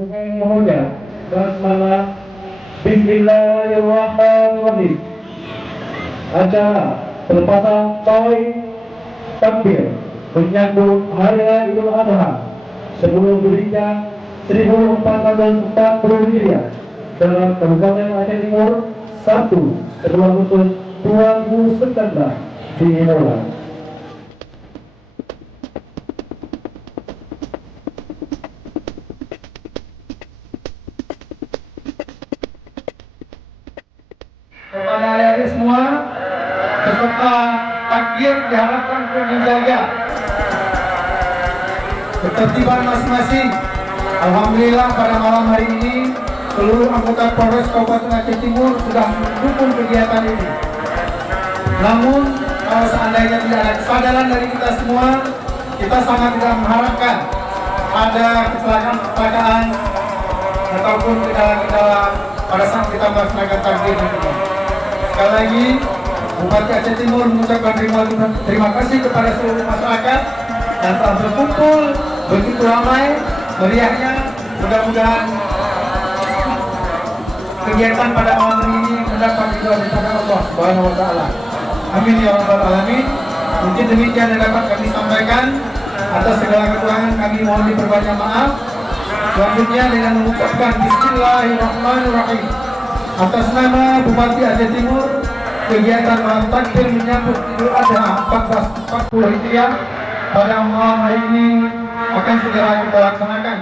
Mulia basmalah Bismillahirrahmanirrahim. Acara pelepasan pawai takbir menyambut Hari Raya Idul Adha sebelum berinya 1440 Hijriah dalam Kabupaten Aceh Timur 1 Agustus 2019 dimulai. Kepada adik-adik semua, peserta takbir diharapkan untuk menjaga ketertiban masing-masing. Alhamdulillah pada malam hari ini seluruh anggota Polres Kabupaten Aceh Timur sudah mendukung kegiatan ini. Namun kalau seandainya tidak ada kesadaran dari kita semua, kita sangat tidak mengharapkan ada kecelakaan ataupun kendala-kendala pada saat kita melaksanakan takbir ini. Sekali lagi, Bupati Aceh Timur mengucapkan terima kasih kepada seluruh masyarakat yang telah berkumpul begitu ramai meriahnya. Mudah-mudahan kegiatan pada malam hari ini mendapat ridho daripada Allah Subhanahu wa taala. Amin ya rabbal alamin. Mungkin demikian yang dapat kami sampaikan. Atas segala kekurangan kami mohon diperbanyak maaf. Selanjutnya dengan mengucapkan Bismillahirrahmanirrahim. Atas nama Bupati Aceh Timur, kegiatan malam takbir menyambut Idul Adha 1440 Hijriah pada malam hari ini akan segera kita laksanakan.